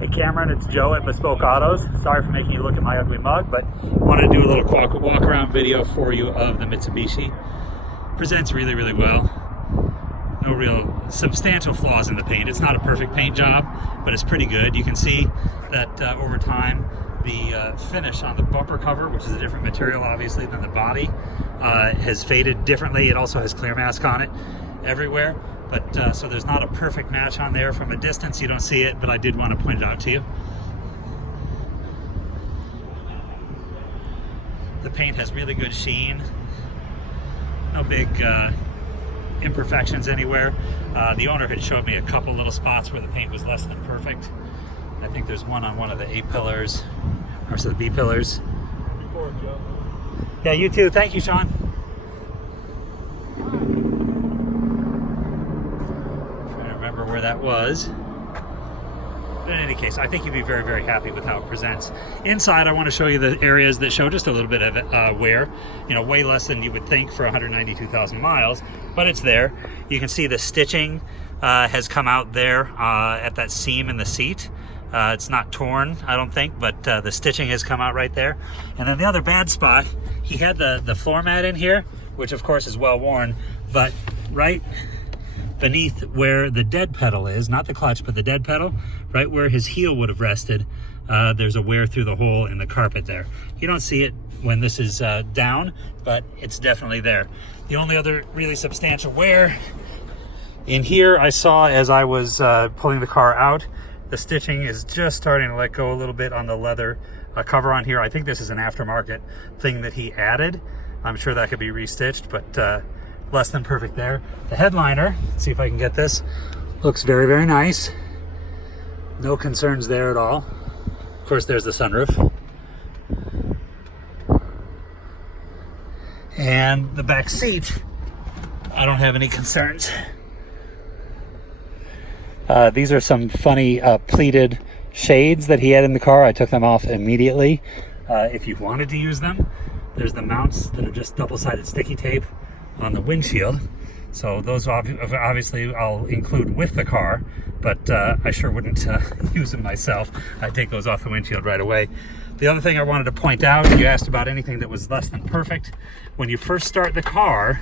Hey Cameron, it's Joe at Bespoke Autos. Sorry for making you look at my ugly mug, but wanted to do a little walk around video for you of the Mitsubishi. Presents really, really well. No real substantial flaws in the paint. It's not a perfect paint job, but it's pretty good. You can see that over time, the finish on the bumper cover, which is a different material obviously than the body, has faded differently. It also has clear mask on it everywhere. But so there's not a perfect match on there. From a distance you don't see it, but I did want to point it out to you. The paint has really good sheen. No big imperfections anywhere. The owner had showed me a couple little spots where the paint was less than perfect. I think there's one on one of the A pillars, or so the B pillars. Yeah, you too. Thank you, Sean. Where that was, but in any case, I think you'd be very, very happy with how it presents. Inside, I want to show you the areas that show just a little bit of wear, you know, way less than you would think for 192,000 miles, but it's there. You can see the stitching has come out there at that seam in the seat. It's not torn, I don't think, but the stitching has come out right there. And then the other bad spot, he had the floor mat in here, which of course is well worn, but right beneath where the dead pedal is, not the clutch, but the dead pedal, right where his heel would have rested, there's a wear through the hole in the carpet there. You don't see it when this is down, but it's definitely there. The only other really substantial wear in here I saw as I was pulling the car out, the stitching is just starting to let go a little bit on the leather cover on here. I think this is an aftermarket thing that he added. I'm sure that could be restitched, but less than perfect there. The headliner, let's see if I can get this, looks very, very nice. No concerns there at all. Of course, there's the sunroof. And the back seat, I don't have any concerns. These are some funny pleated shades that he had in the car. I took them off immediately. If you wanted to use them, there's the mounts that are just double-sided sticky tape on the windshield, so those obviously I'll include with the car, but I sure wouldn't use them myself. I'd take those off the windshield right away. The other thing I wanted to point out, you asked about anything that was less than perfect. When you first start the car,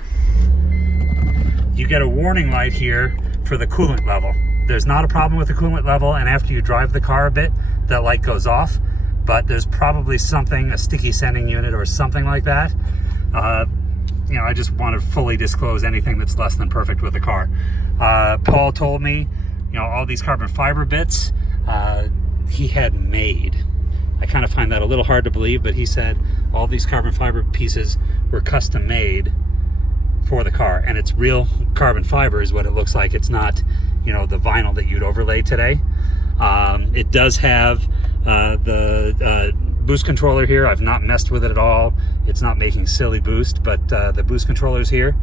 you get a warning light here for the coolant level. There's not a problem with the coolant level, and after you drive the car a bit, that light goes off, but there's probably something, a sticky sending unit or something like that. You know, I just want to fully disclose anything that's less than perfect with the car. Paul told me, you know, all these carbon fiber bits he had made. I kind of find that a little hard to believe, but he said all these carbon fiber pieces were custom made for the car, and it's real carbon fiber is what it looks like. It's not, you know, the vinyl that you'd overlay today. It does have the boost controller here. I've not messed with it at all. It's not making silly boost, but the boost controller's here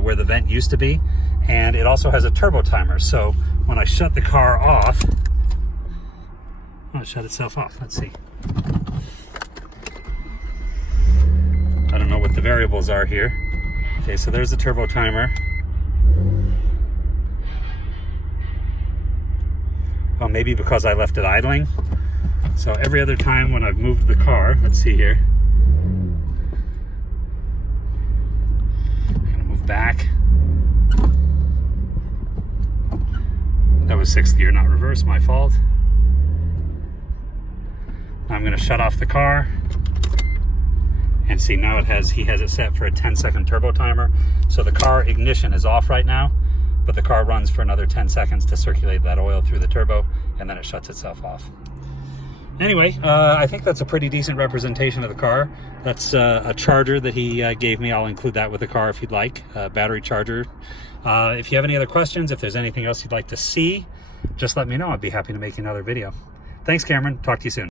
where the vent used to be, and it also has a turbo timer. So when I shut the car off, oh, it shut itself off. Let's see. I don't know what the variables are here. Okay, so there's the turbo timer. Well, maybe because I left it idling. So every other time when I've moved the car, let's see here. I'm gonna move back. That was 6th gear, not reverse, my fault. Now I'm gonna shut off the car. And see, now he has it set for a 10-second turbo timer. So the car ignition is off right now, but the car runs for another 10 seconds to circulate that oil through the turbo, and then it shuts itself off. Anyway, I think that's a pretty decent representation of the car. That's a charger that he gave me. I'll include that with the car if you'd like, a battery charger. If you have any other questions, if there's anything else you'd like to see, just let me know. I'd be happy to make another video. Thanks, Cameron. Talk to you soon.